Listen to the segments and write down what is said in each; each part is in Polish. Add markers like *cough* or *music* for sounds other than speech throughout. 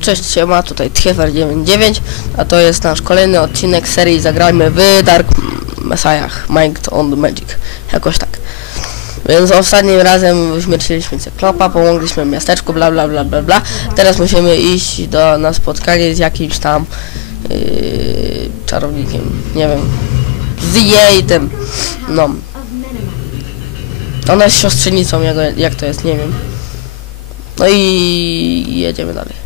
Cześć, siema, tutaj Tchefer99, a to jest nasz kolejny odcinek serii Zagrajmy w Dark Messiah, Mind on Magic, jakoś tak. Więc ostatnim razem wyśmierciliśmy Cyklopa, pomogliśmy miasteczku, bla bla bla bla bla. Teraz musimy iść do, na spotkanie z jakimś tam yy, czarownikiem, nie wiem, z jej tym, no. Ona jest siostrzenicą, jak, jak to jest, nie wiem. No i jedziemy dalej.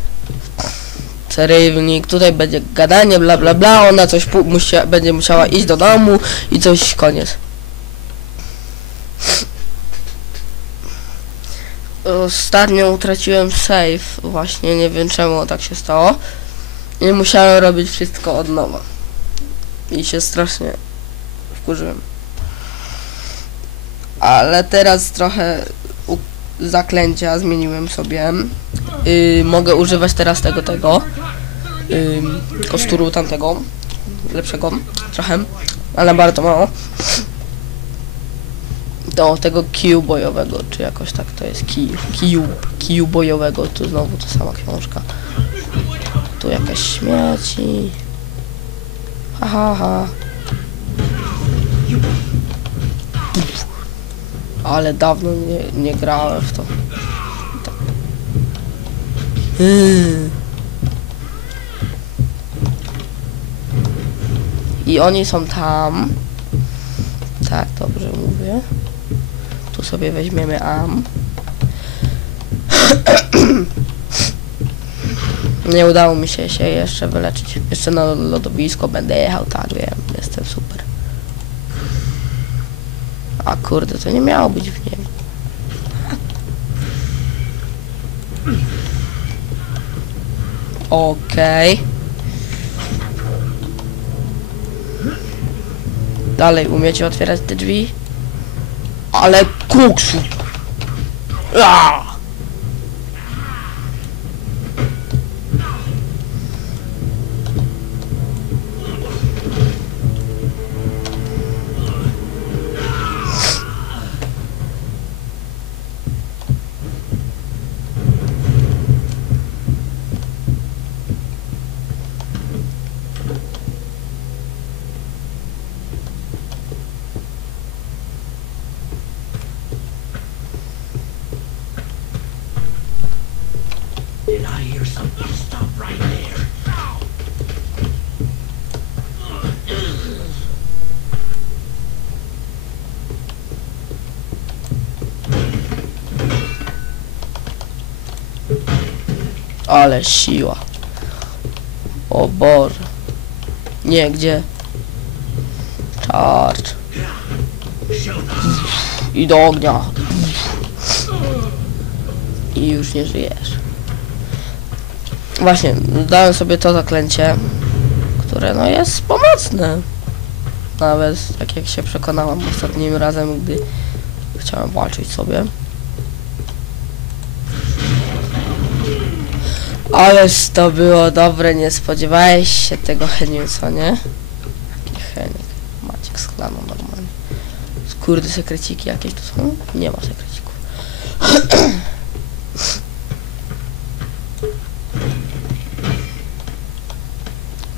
Cerywnik, tutaj będzie gadanie, bla bla bla, ona coś musia, będzie musiała iść do domu i coś, koniec. Ostatnio utraciłem save, właśnie nie wiem czemu tak się stało. I musiałem robić wszystko od nowa. I się strasznie wkurzyłem. Ale teraz trochę zaklęcia zmieniłem sobie. Yy, mogę używać teraz tego, tego. Yy, kosturu tamtego. Lepszego. Trochę. Ale bardzo mało. Do tego kiju bojowego, czy jakoś tak to jest kij, kiju, kiju bojowego, tu znowu ta sama książka. Tu jakieś śmieci. Ha ha ha. Ale dawno nie, nie grałem w to. Tak. I oni są tam. Tak, dobrze mówię. Tu sobie weźmiemy am. *clears throat* Nie udało mi się się jeszcze wyleczyć. Jeszcze na lodowisko będę jechał, tak wiem, jestem super. A kurde, to nie miało być w nim. Okej. Dalej, umiecie otwierać te drzwi? Ale kuksu! Aaa! Ale siła. O Boże. Nie, gdzie? Charge. I do ognia. I już nie żyjesz. Właśnie, dałem sobie to zaklęcie, które no jest pomocne. Nawet tak jak się przekonałam ostatnim razem, gdy chciałem walczyć sobie. Ależ to było dobre, nie spodziewałeś się tego Heniu, co nie? Jaki Henik? Maciek z klanu normalnie. Kurde, sekreciki jakieś tu są? Nie ma sekrecików.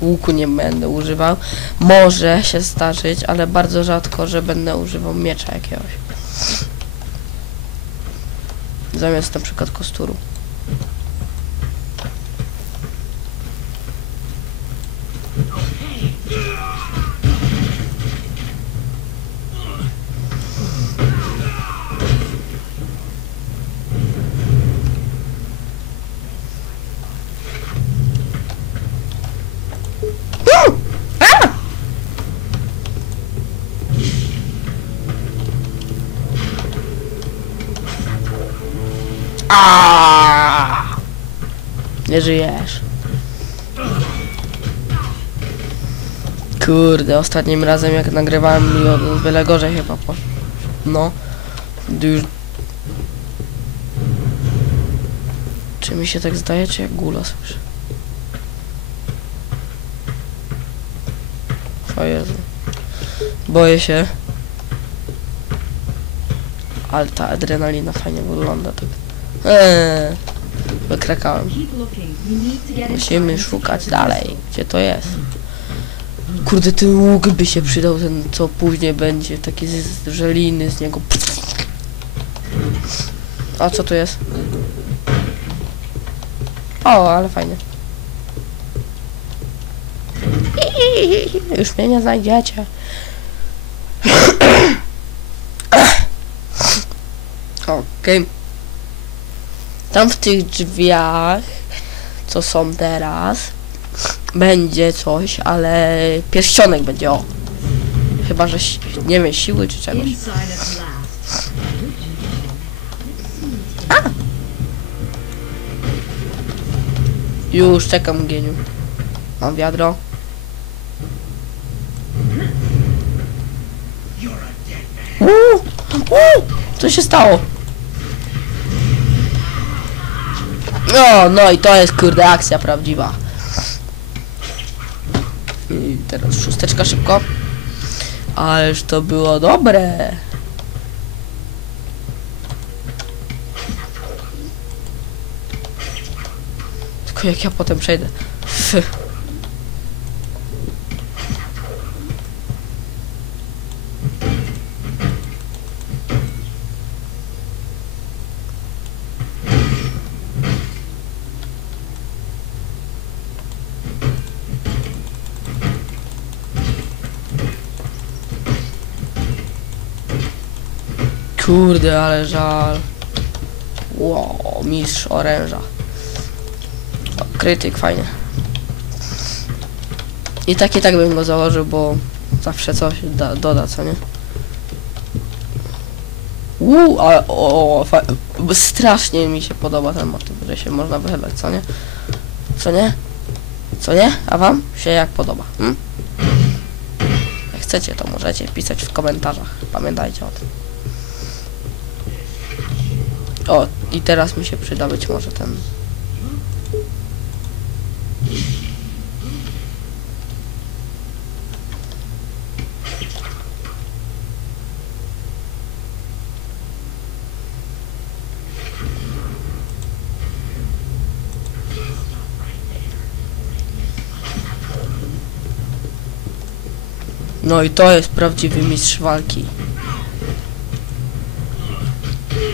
*clears throat* Łuku nie będę używał. Może się zdarzyć, ale bardzo rzadko, że będę używał miecza jakiegoś. Zamiast na przykład kosturu. Żyjesz. Kurde, ostatnim razem jak nagrywałem mi o wiele gorzej chyba po... No. Już... Czy mi się tak zdaje, czy jak gula słyszę? O Jezu. Boję się. Ale ta adrenalina fajnie wygląda tak. Eee. Wykrakałem. To Musimy szukać dalej, gdzie to jest. Kurde, ten łuk by się przydał, ten co później będzie, taki z, żeliny z niego. A co tu jest? O, ale fajnie. Już mnie nie znajdziecie. *coughs* Okej. Tam w tych drzwiach, co są teraz, będzie coś, ale pierścionek będzie, o. Chyba, że, nie wiem, siły czy czegoś. Last. Już czekam, geniu. Mam wiadro. A. Uuu! Uuu! Co się stało? No, no i to jest kurde akcja prawdziwa. I teraz szósteczka szybko. Ależ to było dobre. Tylko jak ja potem przejdę. Fy. Kurde, ale żal. Wow, mistrz oręża. O, krytyk, fajnie. I tak i tak bym go założył, bo zawsze coś da, doda, co nie? Uuu, ale o, strasznie mi się podoba ten motyw, że się można wychylać, co nie? Co nie? Co nie? A wam się jak podoba? Hmm? Jak chcecie, to możecie pisać w komentarzach. Pamiętajcie o tym. O, i teraz mi się przyda być może ten. No i to jest prawdziwy mistrz walki.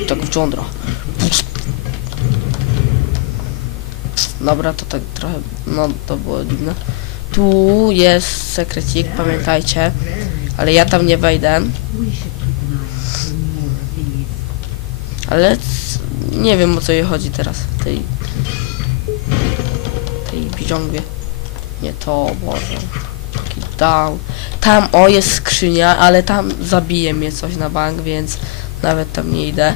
Tak w jądra. Dobra, to tak trochę, no to było dziwne. Tu jest sekrecik, pamiętajcie. Ale ja tam nie wejdę. Ale nie wiem o co jej chodzi teraz. Tej... Tej biziągwie. Nie to, Boże. Taki down. Tam, o, jest skrzynia, ale tam zabije mnie coś na bank, więc nawet tam nie idę.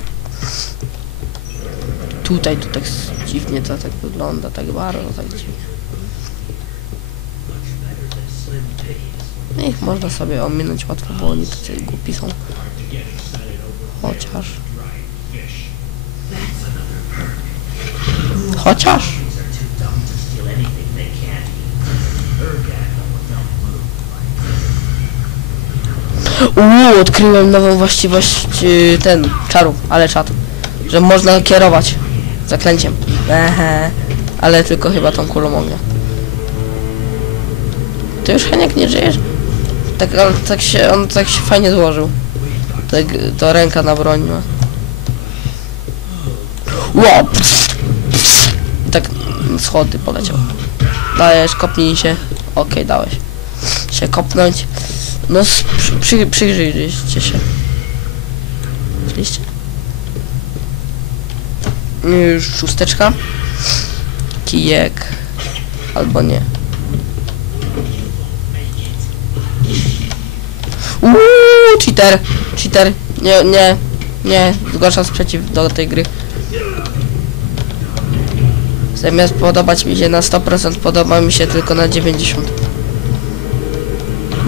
Tutaj, tu s- dziwnie to tak wygląda, tak bardzo, tak dziwnie. Ich można sobie ominąć łatwo, bo oni tacy głupi są. Chociaż... Chociaż... Uuu, odkryłem nową właściwość y, ten, czaru, ale czat. Że można kierować zaklęciem. Ehe, ale tylko chyba tą kulą ognia. Ty już Heniek nie żyjesz? Tak, on, tak się, on tak się fajnie złożył. Tak, to ręka na broń ma. Wow! Tak schody poleciał. Dajesz, kopnij się. Okej, dałeś. Się kopnąć. No, przy, przy, przyjrzyjcie się. Już szósteczka. Kijek. Albo nie. Uuu, cheater. Cheater. Nie, nie. Nie. Zgłaszam sprzeciw do tej gry. Zamiast podobać mi się na 100%, podoba mi się tylko na 90%.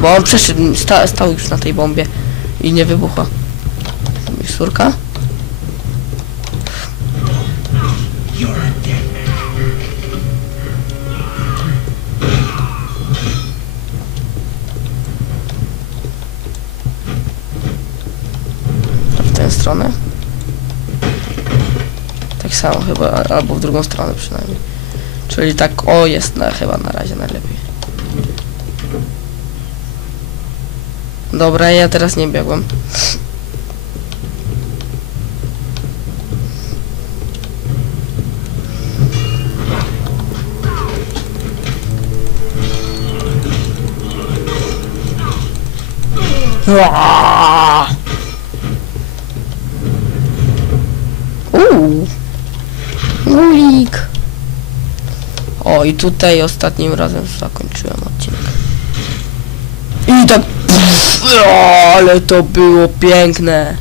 Bo on przeszedł, sta, stał już na tej bombie i nie wybuchła. Miksturka? Samo chyba, albo w drugą stronę przynajmniej. Czyli tak, o jest na, chyba na razie najlepiej. Dobra, ja teraz nie biegłem. Uuu. Mulik. O, i tutaj ostatnim razem zakończyłem odcinek. I tak... Pff, o, ale to było piękne.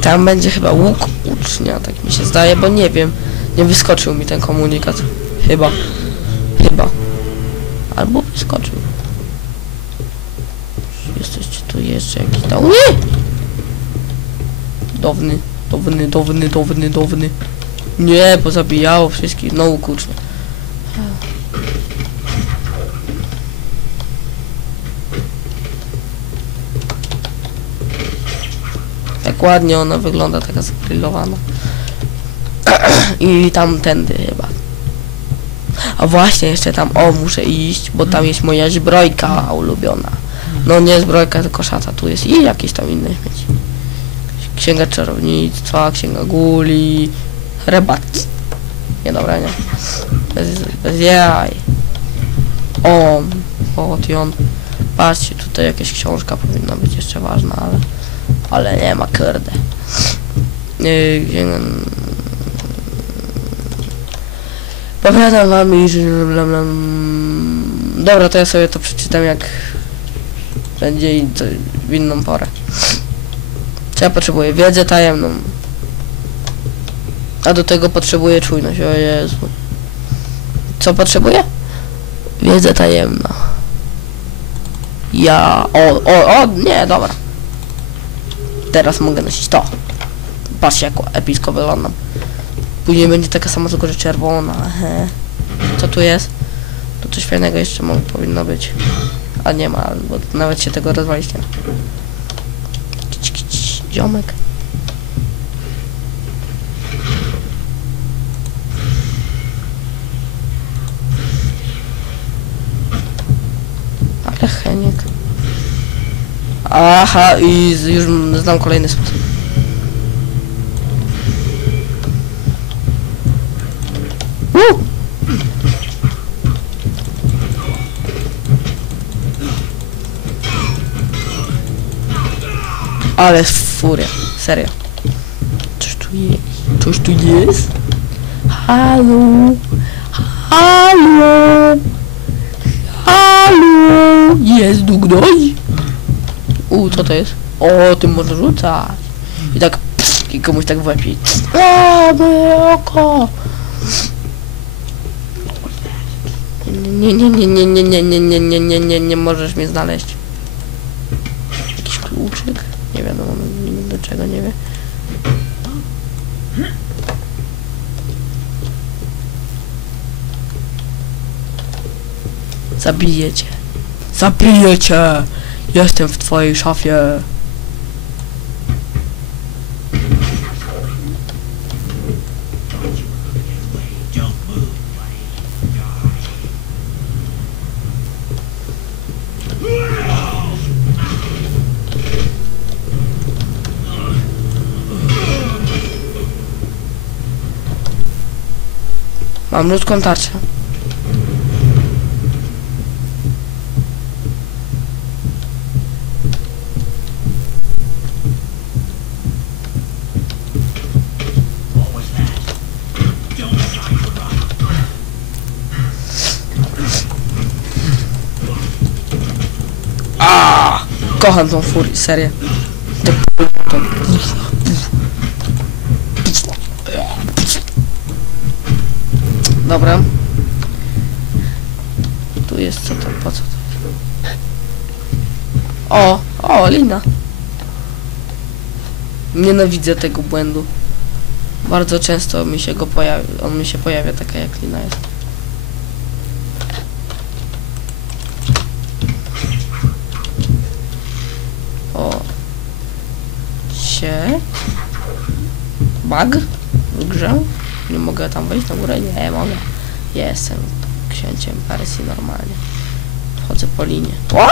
Tam będzie chyba łuk ucznia, tak mi się zdaje, bo nie wiem. Nie wyskoczył mi ten komunikat. Chyba. Chyba. Albo wyskoczył. Jesteście tu jeszcze jakiś tam. Nie! Downy, downy, downy, downy, downy. Nie, bo zabijało wszystkich. No ucznia. Tak ładnie ona wygląda, taka zgrillowana. *clears throat* I tamtędy chyba. A właśnie, jeszcze tam, o, muszę iść, bo tam jest moja zbrojka ulubiona. No nie zbrojka, tylko szata, tu jest i jakieś tam inne śmieci. Księga czarownictwa, księga guli, rebat. Nie, dobra, nie. Bez, bez jaj. O, potion. Patrzcie, tutaj jakaś książka powinna być jeszcze ważna, ale... Ale nie ma kurde. Yy, księga... Powiadam wam i że... Dobra, to ja sobie to przeczytam jak... Będzie i w inną porę. Co ja potrzebuję? Wiedzę tajemną. A do tego potrzebuję czujność, o Jezu. Co potrzebuję? Wiedzę tajemna. Ja... O, o, o, nie, dobra. Teraz mogę nosić to. Patrzcie, jak epicko wyglądam. Później będzie taka sama, tylko że czerwona. He. Co tu jest? To coś fajnego jeszcze mo- powinno być. A nie ma, bo nawet się tego rozwalić nie kić, Ziomek. Ale Heniek. Aha, i już znam kolejny sposób. Uh! Ale furia, serio. Coś tu jest? Coś tu jest? Halo? Halo? Halo? Jest ktoś? U, co to jest? O, tym można rzucać. I tak pff, i komuś tak w łeb i O, moje oko! Nie, nie, nie, nie, nie, nie, nie, nie, nie, nie, nie, nie możesz mnie znaleźć. Jakiś kluczyk? Nie wiadomo do czego, nie wiem. Zabiję cię. Zabiję cię! Jestem w twojej szafie. Run. A! Kocham tą furię, serię. Dobra. Tu jest co to, po co to? O, o, lina. Nienawidzę tego błędu. Bardzo często mi się go pojawia, on mi się pojawia taka jak lina jest. O. cie Bug w grze. Nie mogę tam wejść na górę? Nie, mogę. Jestem księciem Persji normalnie. Wchodzę po linie. Ła!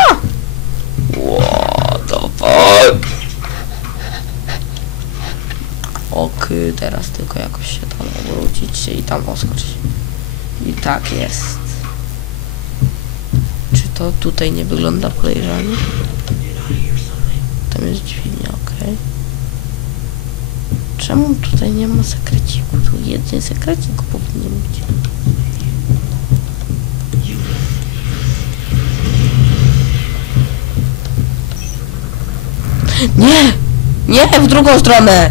What the fuck? Ok, teraz tylko jakoś się tam obrócić się i tam oskoczyć. I tak jest. Czy to tutaj nie wygląda podejrzanie? Tam jest dźwignia. Czemu tutaj nie ma sekreciku? Tu jeden sekrecik powinien być. Nie! Nie, w drugą stronę!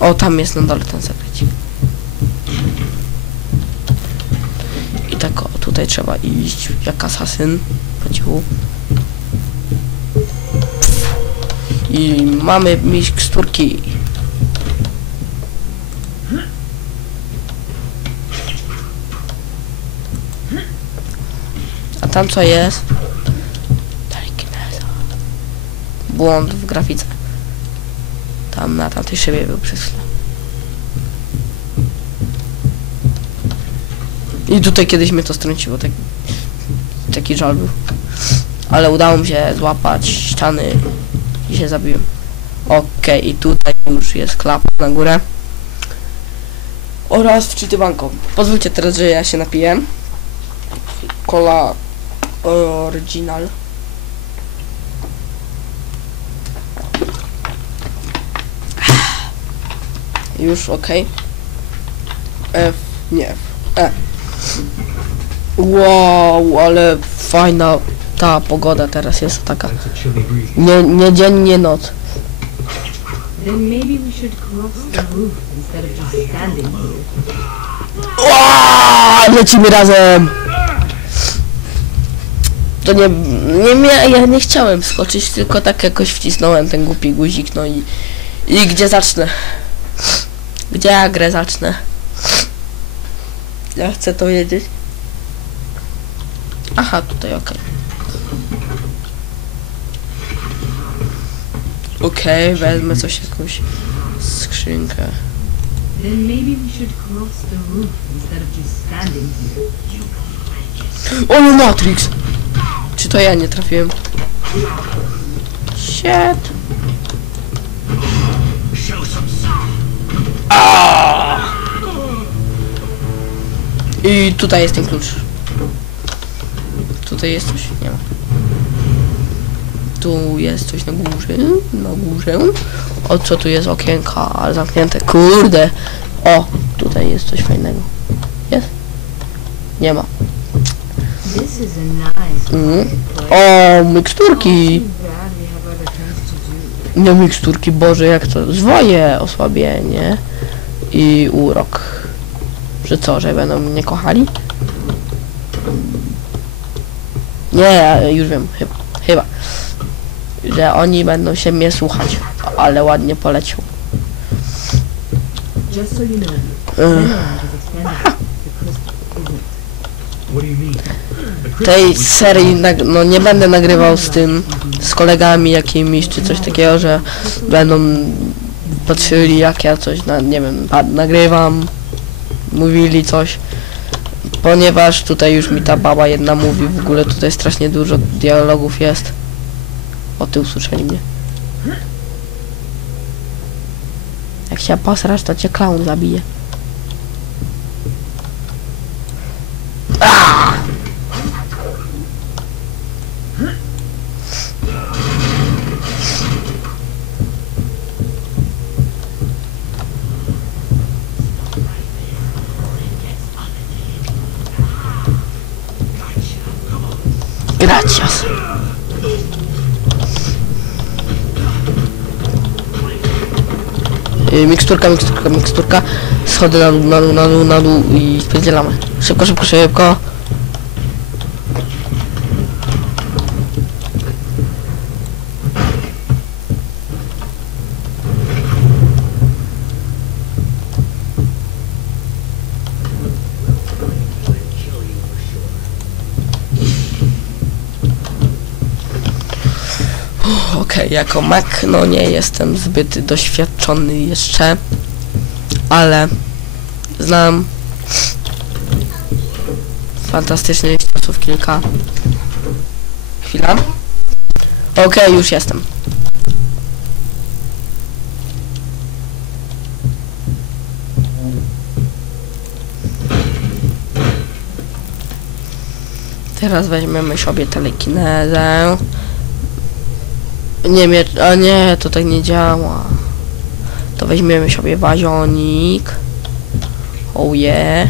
O, tam jest na dole ten sekrecik. I tak o, tutaj trzeba iść jak asasyn po cichu. I mamy miksturki. A tam co jest? Błąd w grafice. Tam na tamtej szybie był przez chwilę. I tutaj kiedyś mnie to strąciło, tak, taki żal był. Ale udało mi się złapać ściany i się zabiłem. Okej, i tutaj już jest klapa na górę. Oraz wczytywanko. Pozwólcie teraz, że ja się napiję. Cola original. Już okej. F, nie F, E. Wow, ale fajna ta pogoda teraz jest taka. Nie, nie dzień, nie noc. Wow, lecimy razem! To nie, nie mia, ja nie chciałem skoczyć, tylko tak jakoś wcisnąłem ten głupi guzik, no i, i gdzie zacznę? Gdzie ja grę zacznę? Ja chcę to wiedzieć. Aha, tutaj okej. Okej, wezmę coś, jakąś skrzynkę. O, no Matrix! Czy to ja nie trafiłem? Shit! Ah! I tutaj jest ten klucz. Tutaj jest coś? Nie ma. Tu jest coś na górze. Na górze. O, co tu jest? Okienka, zamknięte. Kurde! O, tutaj jest coś fajnego. Jest? Nie ma. Place. O, miksturki! Nie miksturki, Boże, jak to? Zwoje, osłabienie i urok. Że co, że będą mnie kochali? Nie, już wiem, chyba, chyba. Że oni będą się mnie słuchać, ale ładnie polecił. Just so you know, tej serii no nie będę nagrywał z tym, z kolegami jakimiś, czy coś takiego, że będą patrzyli jak ja coś, na, nie wiem, nagrywam, mówili coś, ponieważ tutaj już mi ta baba jedna mówi, w ogóle tutaj strasznie dużo dialogów jest. O, ty usłyszeli mnie. Jak się posrasz, to cię klaun zabije. Y, Miksturka, miksturka, miksturka. Schody na dół, na dół, na dół, na dół i spierdzielamy. Szybko, szybko, szybko. Jako Mac no nie jestem zbyt doświadczony jeszcze, ale znam fantastycznych czasów kilka. Chwila. Okej, już jestem. Teraz weźmiemy sobie telekinezę. Nie, mie a nie, to tak nie działa. To weźmiemy sobie wazionik. Oh yeah.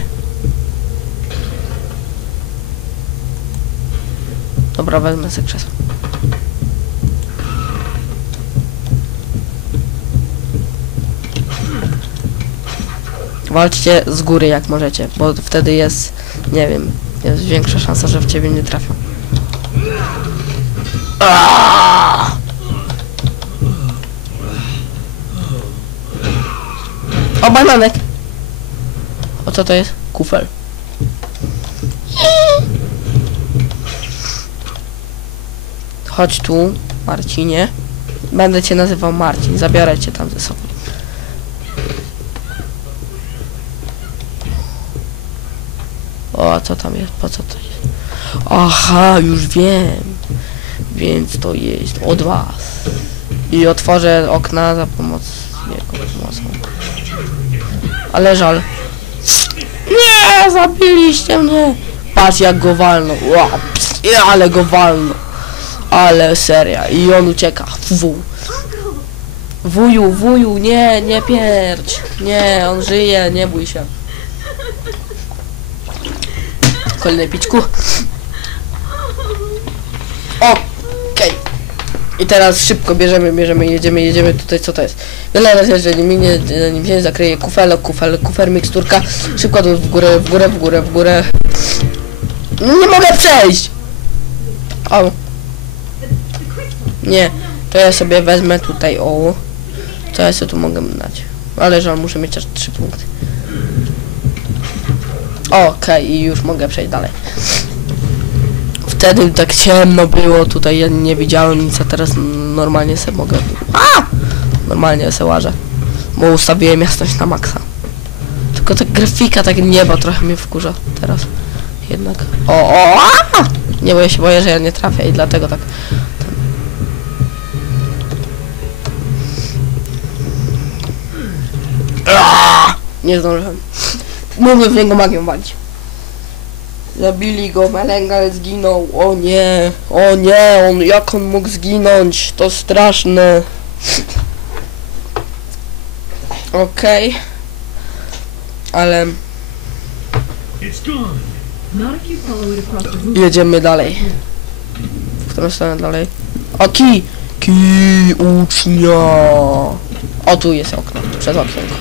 Dobra, wezmę sobie krzesło. Walczcie z góry jak możecie, bo wtedy jest, nie wiem, jest większa szansa, że w ciebie nie trafią. Aaaa! O, bananek! O, co to jest? Kufel. Chodź tu, Marcinie. Będę cię nazywał Marcin, zabiorę cię tam ze sobą. O, co tam jest? Po co to jest? Aha, już wiem. Więc to jest od was. I otworzę okna za pomocą. Ale żal. Nie, zabiliście mnie. Patrz jak go walno. Ła, ps, ale go walno. Ale seria. I on ucieka. Wu. Wuju, wuju, nie, nie pierdź. Nie, on żyje, nie bój się. Kolejny piczku. Okej. I teraz szybko bierzemy, bierzemy, jedziemy, jedziemy tutaj, co to jest? Razie, że nim nie, nim się zakryje kufel, kufel, kufer, miksturka. Szybko w górę, w górę, w górę, w górę. Nie mogę przejść! O. Nie, to ja sobie wezmę tutaj, o. To ja sobie tu mogę dać. Ale żal, muszę mieć aż 3 punkty. Okej, i już mogę przejść dalej. Wtedy tak ciemno było, tutaj ja nie widziałem nic, a teraz normalnie se mogę... A! Normalnie se łażę. Bo ustawiłem jasność na maksa. Tylko ta grafika, tak nieba trochę mnie wkurza teraz. Jednak. O, o! A! Nie, bo ja się boję, że ja nie trafię i dlatego tak... Nie zdążyłem. Mówię w niego magią walić. Zabili go, Melengal zginął. O nie, o nie, on, jak on mógł zginąć? To straszne. Okej. Ale the roof. jedziemy dalej. W którą stronę dalej? O, kij! Kij ucznia! O, tu jest okno, przez okienko.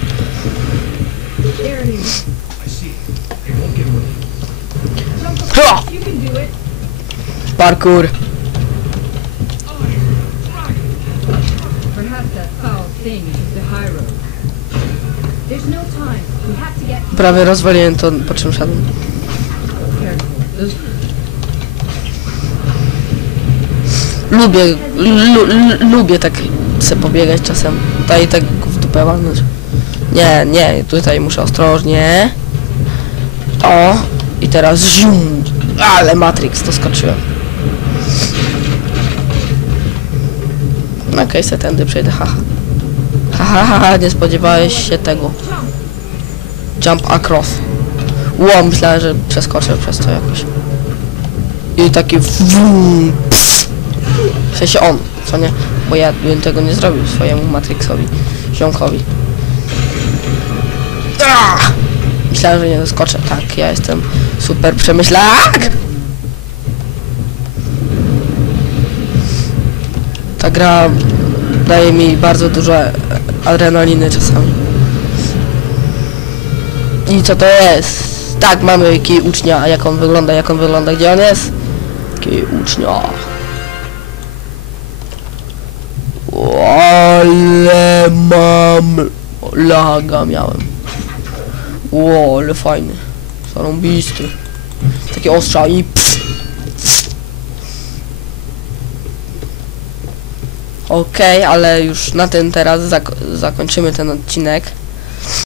Get Prawie rozwaliłem to, po czym szedłem. Lubię, lu, lu, lubię tak se pobiegać czasem. Tutaj tak w dupę walnąć. Nie, nie, tutaj muszę ostrożnie. O, i teraz zium. Ale Matrix to okej, se tędy przejdę, haha. Haha, haha, nie spodziewałeś się tego. Jump across. Ło, myślałem, że przeskoczę przez to jakoś. I taki wum, w sensie on, co nie? Bo ja bym tego nie zrobił swojemu Matrixowi, ziomkowi. Myślałem, że nie doskoczę. Tak, ja jestem super przemyślak! Ta gra daje mi bardzo dużo adrenaliny czasami. I co to jest? Tak, mamy kij ucznia, jak on wygląda, jak on wygląda, gdzie on jest? Kij ucznia. Ale mam laga miałem. Ło, ale fajny. Zarąbisty. Takie ostrza i pff. Okej, ale już na tym teraz zak zakończymy ten odcinek.